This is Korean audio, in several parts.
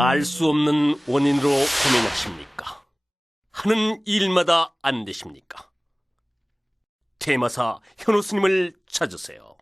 알 수 없는 원인으로 고민하십니까? 하는 일마다 안 되십니까? 테마사 현호 스님을 찾으세요.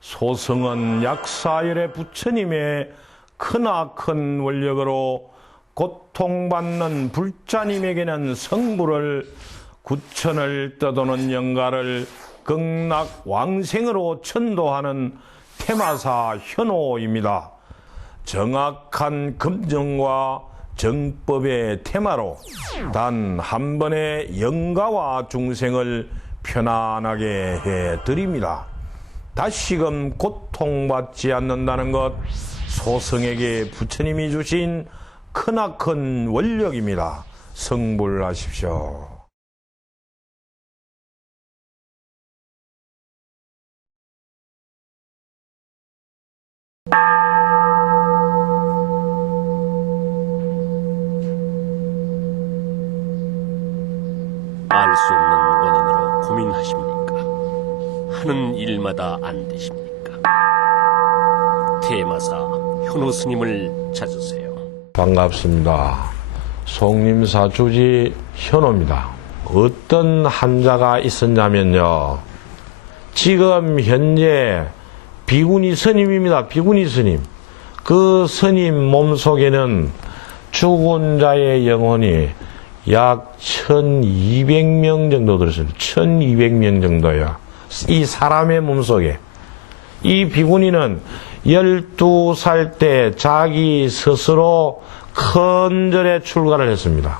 소승은 약 4일의 부처님의 크나큰 원력으로 고통받는 불자님에게는 성불을, 구천을 떠도는 영가를 극락왕생으로 천도하는 테마사 현호입니다. 정확한 검증과 정법의 테마로 단 한 번의 영가와 중생을 편안하게 해드립니다. 다시금 고통받지 않는다는 것, 소승에게 부처님이 주신 크나큰 원력입니다. 성불하십시오. 알 수 없는 원인으로 고민하십니까? 하는 일마다 안 되십니까? 테마사 현호 스님을 찾으세요. 반갑습니다. 송림사 주지 현호입니다. 어떤 환자가 있었냐면요, 지금 현재 비구니 스님입니다. 비구니 스님. 그 스님 몸속에는 죽은 자의 영혼이 약 1200명 정도 들었습니다. 1200명 정도요. 이 사람의 몸속에. 이 비구니는 12살 때 자기 스스로 큰 절에 출가를 했습니다.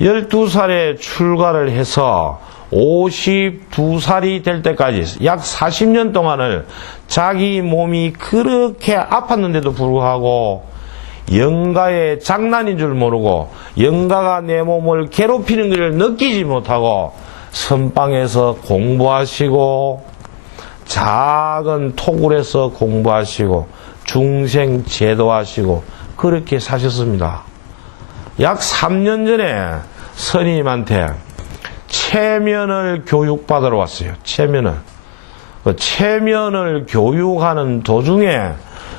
12살에 출가를 해서 52살이 될 때까지 약 40년 동안을 자기 몸이 그렇게 아팠는데도 불구하고 영가의 장난인 줄 모르고 영가가 내 몸을 괴롭히는 것을 느끼지 못하고 선방에서 공부하시고 작은 토굴에서 공부하시고 중생 제도하시고 그렇게 사셨습니다. 약 3년 전에 스님한테 체면을 교육받으러 왔어요. 체면을. 그 체면을 교육하는 도중에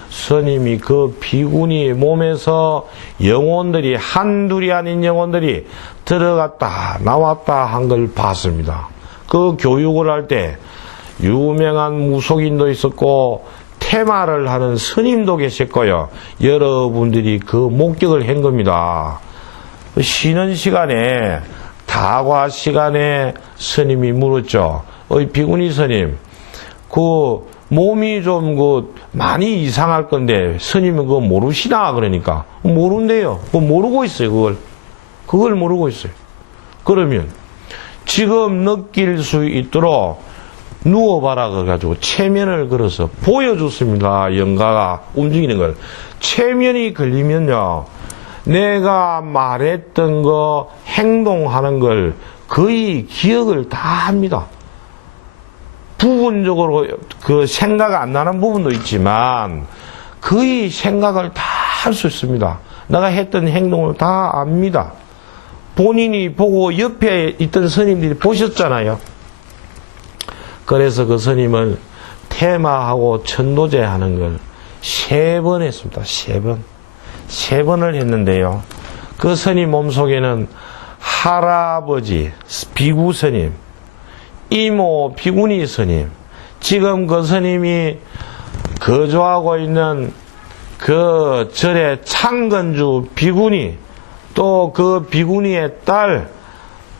스님이 그 비구니 몸에서 영혼들이 한둘이 아닌 영혼들이 들어갔다 나왔다 한 걸 봤습니다. 그 교육을 할 때 유명한 무속인도 있었고 테마를 하는 스님도 계셨고요. 여러분들이 그 목격을 한 겁니다. 쉬는 시간에, 다과 시간에 스님이 물었죠. 비구니 스님, 그 몸이 좀 많이 이상할 건데 스님은 그거 모르시나? 그러니까 모른대요. 그거 모르고 있어요. 그걸 모르고 있어요. 그러면 지금 느낄 수 있도록 누워봐라 그래가지고 체면을 걸어서 보여줬습니다. 영가가 움직이는 걸. 체면이 걸리면요, 내가 말했던 거, 행동하는 걸 거의 기억을 다 합니다. 부분적으로 그 생각 안 나는 부분도 있지만 거의 생각을 다 할 수 있습니다. 내가 했던 행동을 다 압니다. 본인이 보고 옆에 있던 스님들이 보셨잖아요. 그래서 그 스님을 테마하고 천도제 하는 걸 3번 했습니다. 3번. 3번을 했는데요. 그 스님 몸속에는 할아버지 비구 스님, 이모 비구니 스님, 지금 그 스님이 거주하고 있는 그 절의 창건주 비구니, 또 그 비구니의 딸,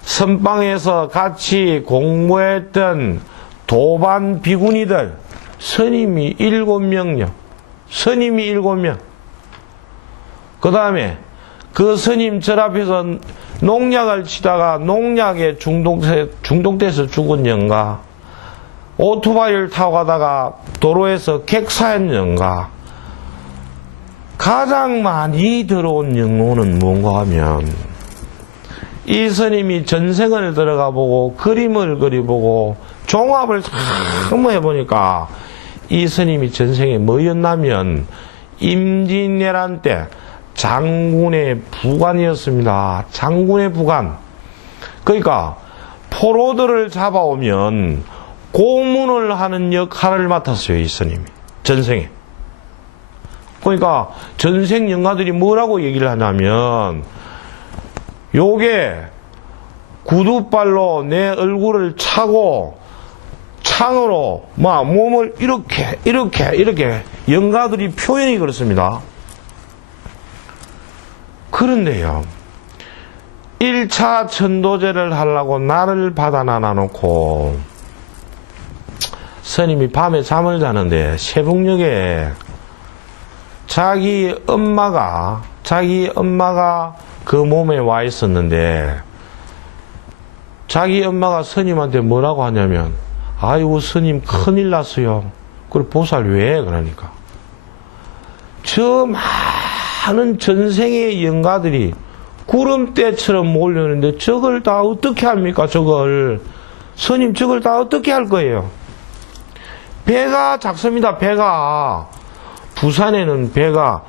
선방에서 같이 공부했던 도반 비구니들, 스님이 7명요. 스님이 7명. 그 다음에 그 스님 절 앞에서 농약을 치다가 농약에 중독돼서 죽은 영가, 오토바이를 타고 가다가 도로에서 객사한 영가, 가장 많이 들어온 영혼은 뭔가 하면 이 스님이 전생을 들어가 보고 그림을 그려보고 종합을 한번 해보니까 이 스님이 전생에 뭐였냐면 임진왜란 때 장군의 부관이었습니다. 장군의 부관. 그러니까 포로들을 잡아오면 고문을 하는 역할을 맡았어요. 이 스님이 전생에 그러니까 전생 영가들이 뭐라고 얘기를 하냐면 요게 구두발로 내 얼굴을 차고 창으로 막 몸을 이렇게 영가들이 표현이 그렇습니다. 그런데요, 1차 천도제를 하려고 나를 받아 놔놓고 스님이 밤에 잠을 자는데 새벽녘에 자기 엄마가 그 몸에 와 있었는데 자기 엄마가 스님한테 뭐라고 하냐면 아이고 스님 큰일 났어요. 그래 보살 왜? 그러니까 저 많은 전생의 영가들이 구름대처럼 몰려오는데 저걸 다 어떻게 합니까? 저걸 스님 저걸 다 어떻게 할 거예요? 배가 작습니다. 배가 부산에는 배가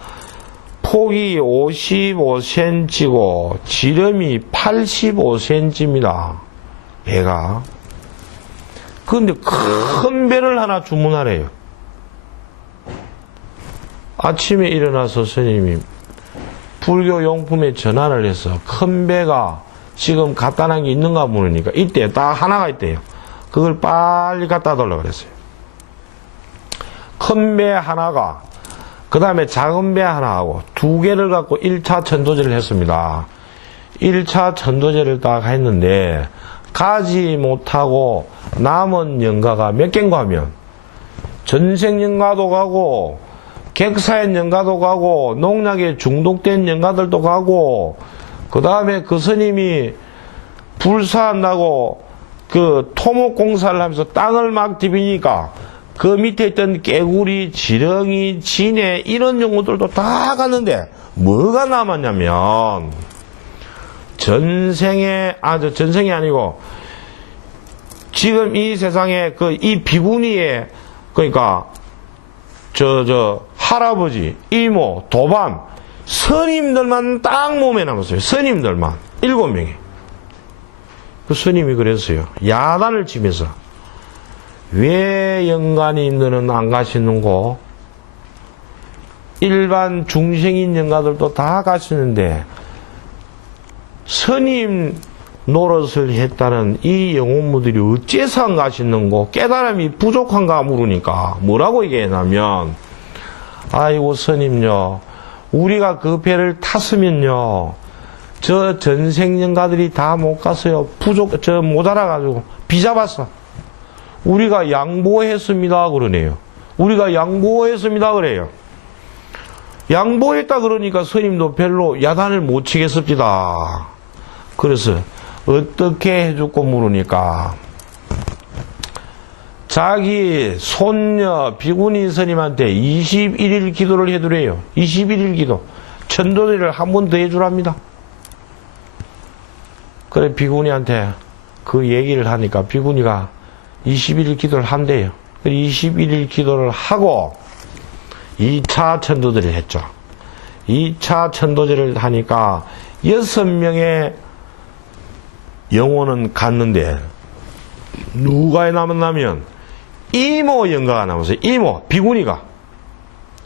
폭이 55cm고 지름이 85cm입니다. 배가. 그런데 큰 배를 하나 주문하래요. 아침에 일어나서 스님이 불교 용품에 전화를 해서 큰 배가 지금 갖다 놔 게 있는가 물으니까 이때 딱 하나가 있대요. 그걸 빨리 갖다 달라고 그랬어요. 큰 배 하나가 그 다음에 작은 배 하나하고 두 개를 갖고 1차 천도제를 했습니다. 1차 천도제를 딱 했는데 가지 못하고 남은 영가가 몇 개인가 하면 전생 영가도 가고 객사의 영가도 가고 농약에 중독된 영가들도 가고 그 다음에 그 스님이 불사한다고 그 토목공사를 하면서 땅을 막 디비니까 그 밑에 있던 깨구리, 지렁이, 진해 이런 용어들도 다 갔는데 뭐가 남았냐면 전생이 아니고 지금 이 세상에 이 비구니에 그러니까 할아버지, 이모, 도반 스님들만 딱 몸에 남았어요. 스님들만 7명이. 그 스님이 그랬어요. 야단을 치면서 왜 영가님들은 안 가시는고? 일반 중생인 영가들도 다 가시는데 스님 노릇을 했다는 이 영혼무들이 어째서 안 가시는고? 깨달음이 부족한가 물으니까 뭐라고 얘기했냐면 아이고 스님요, 우리가 그 배를 탔으면요 저 전생 영가들이 다 못 갔어요. 모자라가지고 비잡았어. 우리가 양보했습니다 그러네요. 우리가 양보했습니다 그래요. 양보했다 그러니까 스님도 별로 야단을 못 치겠습니다. 그래서 어떻게 해줄고 물으니까 자기 손녀 비구니 스님한테 21일 기도를 해두래요. 21일 기도. 천도제를 한 번 더 해주랍니다. 그래 비구니한테 그 얘기를 하니까 비구니가 21일 기도를 한대요. 21일 기도를 하고 2차 천도제를 했죠. 2차 천도제를 하니까 6명의 영혼은 갔는데 누가 남았냐면 이모 영가가 남았어요. 이모 비구니가.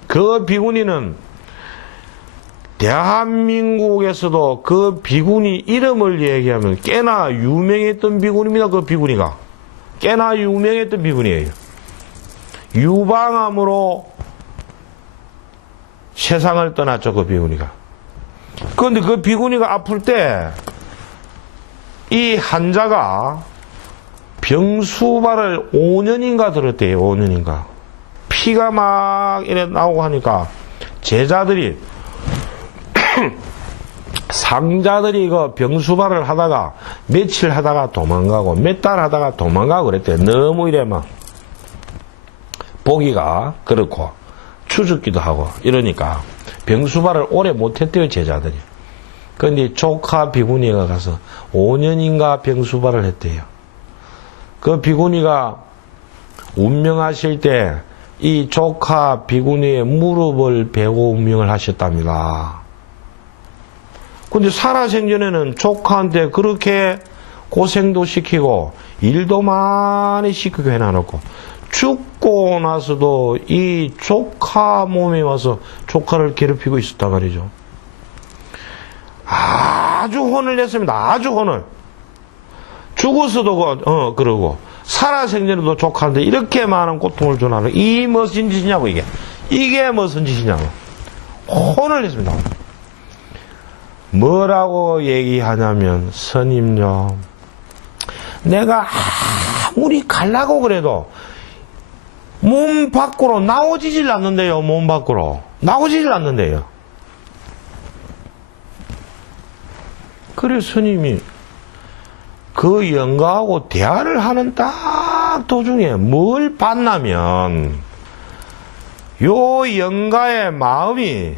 그 비구니는 대한민국에서도 그 비구니 이름을 얘기하면 꽤나 유명했던 비구니입니다. 그 비구니가 꽤나 유명했던 비구니예요. 유방암으로 세상을 떠났죠. 그 비구니가. 그런데 그 비구니가 아플 때 이 환자가 병수발을 5년인가 들었대요. 5년인가. 피가 막 이래 나오고 하니까 제자들이 상자들이 그 병수발을 하다가 며칠 하다가 도망가고 몇 달 하다가 도망가고 그랬대. 너무 이래 막 보기가 그렇고 추죽기도 하고 이러니까 병수발을 오래 못했대요. 제자들이. 그런데 조카 비구니가 가서 5년인가 병수발을 했대요. 그 비구니가 운명하실 때 이 조카 비구니의 무릎을 베고 운명을 하셨답니다. 근데 살아생전에는 조카한테 그렇게 고생도 시키고 일도 많이 시키고 해놔놓고 죽고 나서도 이 조카 몸에 와서 조카를 괴롭히고 있었단 말이죠. 아주 혼을 냈습니다. 아주 혼을. 죽어서도 그러고 살아생전에도 조카한테 이렇게 많은 고통을 주나는 이 무슨 짓이냐고 이게. 이게 무슨 짓이냐고. 혼을 냈습니다. 뭐라고 얘기하냐면 스님요, 내가 아무리 가려고 그래도 몸 밖으로 나오지질 않는데요. 몸 밖으로 나오지질 않는데요. 그래 스님이 그 영가하고 대화를 하는 딱 도중에 뭘 봤냐면 요 영가의 마음이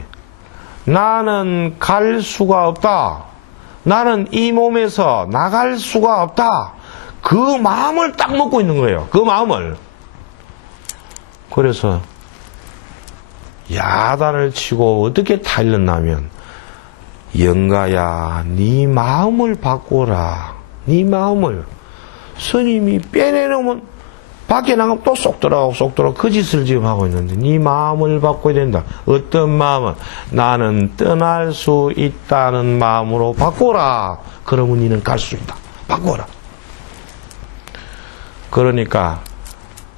나는 갈 수가 없다. 나는 이 몸에서 나갈 수가 없다. 그 마음을 딱 먹고 있는 거예요. 그 마음을. 그래서 야단을 치고 어떻게 타일렀냐면 영가야, 네 마음을 바꾸라. 네 마음을. 스님이 빼내놓으면 밖에 나가면 또 쏙 들어가고 쏙 들어가고 그 짓을 지금 하고 있는데 네 마음을 바꿔야 된다. 어떤 마음은 나는 떠날 수 있다는 마음으로 바꾸라. 그러면 너는 갈 수 있다. 바꿔라. 그러니까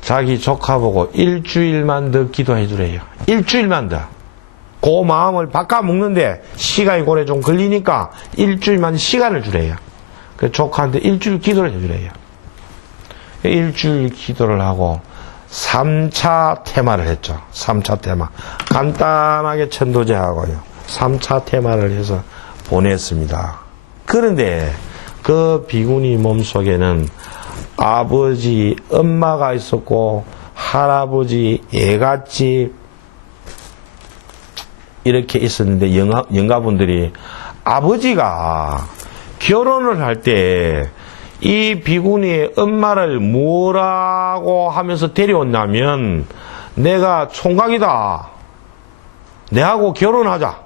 자기 조카 보고 일주일만 더 기도해 주래요. 일주일만 더. 그 마음을 바꿔 먹는데 시간이 오래 좀 걸리니까 일주일만 시간을 주래요. 그 조카한테 일주일 기도를 해주래요. 일주일 기도를 하고 3차 테마를 했죠. 3차 테마. 간단하게 천도제하고요. 3차 테마를 해서 보냈습니다. 그런데 그 비구니 몸속에는 아버지, 엄마가 있었고 할아버지, 애갓집 이렇게 있었는데 영가분들이 아버지가 결혼을 할 때 이 비구니의 엄마를 뭐라고 하면서 데려왔냐면 내가 총각이다. 내하고 결혼하자.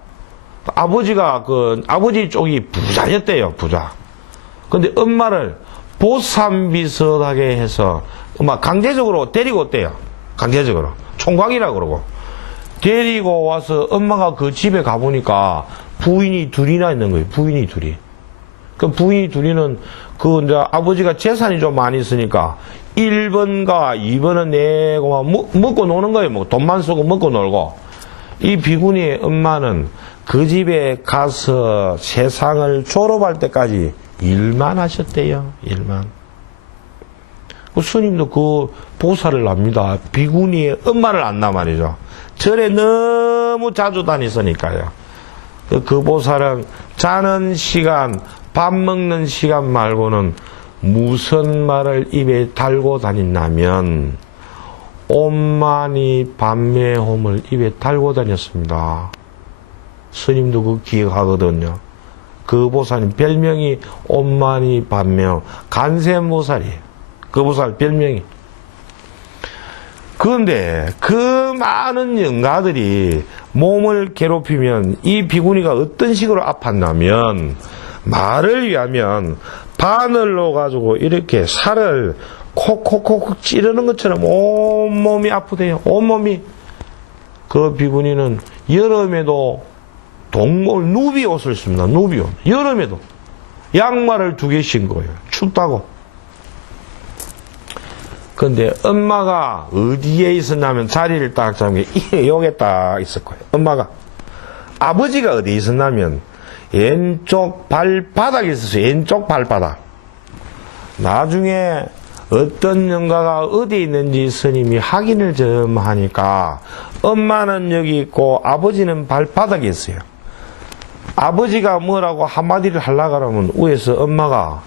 아버지가 아버지 쪽이 부자였대요. 부자. 근데 엄마를 보쌈비슷하게 해서 강제적으로 데리고 왔대요. 강제적으로. 총각이라 그러고. 데리고 와서 엄마가 그 집에 가보니까 부인이 둘이나 있는 거예요. 부인이 둘이. 그 부인이 둘이는 이제 아버지가 재산이 좀 많이 있으니까 1번과 2번은 내고 먹고 노는 거예요. 뭐 돈만 쓰고 먹고 놀고. 이 비구니의 엄마는 그 집에 가서 세상을 졸업할 때까지 일만 하셨대요. 일만. 스님도 그 보살을 납니다. 비구니의 엄마를 안나 말이죠. 절에 너무 자주 다녔으니까요. 그 보살은 자는 시간, 밥 먹는 시간 말고는 무슨 말을 입에 달고 다닌다면 온만이 반매홈을 입에 달고 다녔습니다. 스님도 그 기억하거든요. 그 보살님 별명이 온만이 반매홈, 간세보살이에요. 그 보살 별명이. 그런데 그 많은 영가들이 몸을 괴롭히면 이 비구니가 어떤 식으로 아팠냐면 말을 위하면 바늘로 가지고 이렇게 살을 콕콕콕 찌르는 것처럼 온몸이 아프대요. 온몸이. 그 비구니는 여름에도 동물 누비 옷을 씁니다. 누비 옷. 여름에도 양말을 2개 신 거예요. 춥다고. 근데 엄마가 어디에 있었냐면 자리를 딱 잡은 게 여기에 딱 있을 거예요. 엄마가. 아버지가 어디에 있었냐면 왼쪽 발바닥에 있었어요. 왼쪽 발바닥. 나중에 어떤 영가가 어디에 있는지 스님이 확인을 좀 하니까 엄마는 여기 있고 아버지는 발바닥에 있어요. 아버지가 뭐라고 한마디를 하려고 하면 위에서 엄마가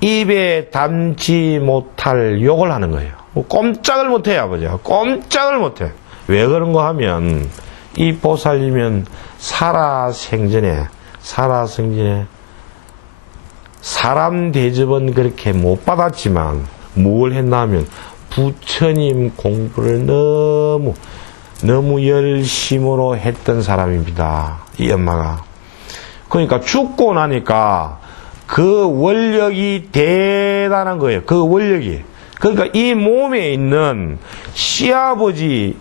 입에 담지 못할 욕을 하는 거예요. 꼼짝을 못해요, 아버지가. 꼼짝을 못해. 왜 그런가 하면, 이 보살이면 살아생전에, 사람 대접은 그렇게 못 받았지만, 뭘 했냐면, 부처님 공부를 너무 열심으로 했던 사람입니다. 이 엄마가. 그러니까 죽고 나니까, 그 원력이 대단한 거예요. 그 원력이. 그러니까 이 몸에 있는 시아버지,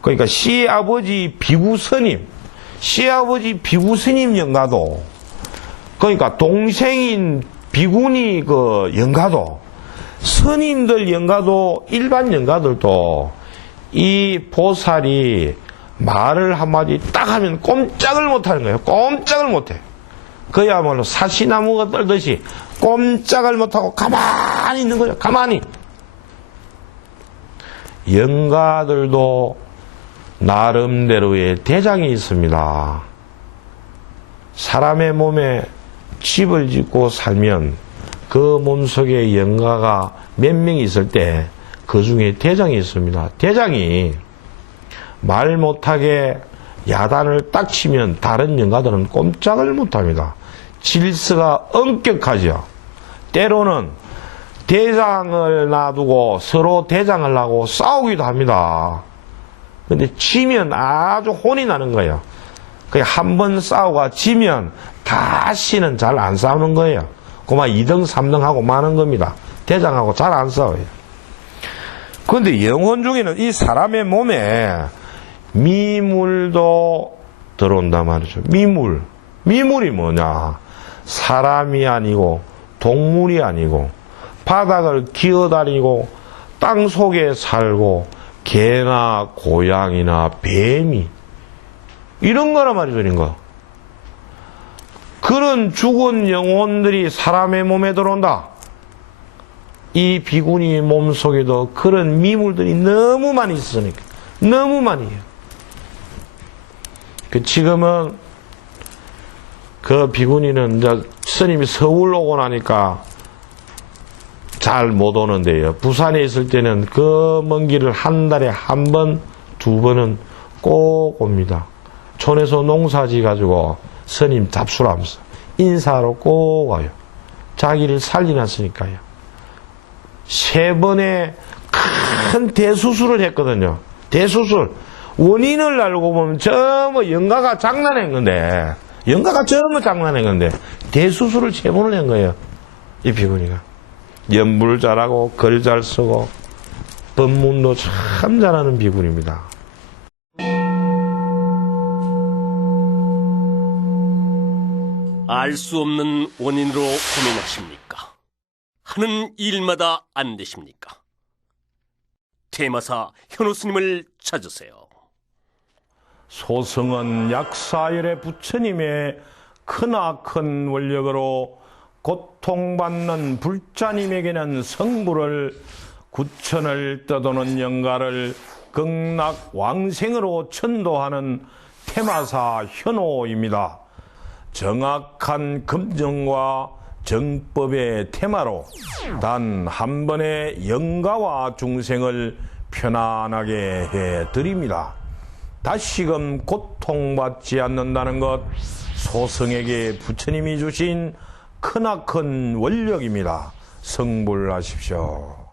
그러니까 시아버지 비구스님, 시아버지 비구스님 영가도, 그러니까 동생인 비구니 그 영가도, 스님들 영가도, 일반 영가들도 이 보살이 말을 한마디 딱 하면 꼼짝을 못 하는 거예요. 꼼짝을 못 해. 그야말로 사시나무가 떨듯이 꼼짝을 못 하고 가만히 있는 거예요. 가만히. 영가들도 나름대로의 대장이 있습니다. 사람의 몸에 집을 짓고 살면 그 몸속에 영가가 몇 명이 있을 때 그 중에 대장이 있습니다. 대장이 말 못하게 야단을 딱 치면 다른 영가들은 꼼짝을 못합니다. 질서가 엄격하죠. 때로는 대장을 놔두고 서로 대장을 하고 싸우기도 합니다. 근데 지면 아주 혼이 나는 거예요. 한 번 싸우고 지면 다시는 잘 안 싸우는 거예요. 그만 2등, 3등 하고 마는 겁니다. 대장하고 잘 안 싸워요. 그런데 영혼 중에는 이 사람의 몸에 미물도 들어온단 말이죠. 미물. 미물이 뭐냐? 사람이 아니고 동물이 아니고 바닥을 기어다니고 땅 속에 살고 개나 고양이나 뱀이 이런 거란 말이죠. 이런 거. 그런 죽은 영혼들이 사람의 몸에 들어온다. 이 비구니 몸속에도 그런 미물들이 너무 많이 있으니까. 너무 많이 해요. 지금은 그 비구니는 이제 스님이 서울 오고 나니까 잘 못 오는데요. 부산에 있을 때는 그 먼 길을 한 달에 한 번, 두 번은 꼭 옵니다. 촌에서 농사지 가지고 스님 잡수하면서 인사하러 꼭 와요. 자기를 살리놨으니까요. 3번의 큰 대수술을 했거든요. 대수술. 원인을 알고 보면 전부 영가가 장난한 건데, 영가가 전부 장난한 건데, 대수술을 3번을 한 거예요. 이 비구니가. 연불 잘하고, 글 잘 쓰고, 법문도 참 잘하는 비구니입니다. 알 수 없는 원인으로 고민하십니까? 하는 일마다 안 되십니까? 테마사 현호 스님을 찾으세요. 소승은 약사열의 부처님의 크나큰 원력으로 고통받는 불자님에게는 성부를 구천을 떠도는 영가를 극락왕생으로 천도하는 테마사 현호입니다. 정확한 검증과 정법의 테마로 단 한 번의 영가와 중생을 편안하게 해드립니다. 다시금 고통받지 않는다는 것, 소승에게 부처님이 주신 크나큰 원력입니다. 성불하십시오.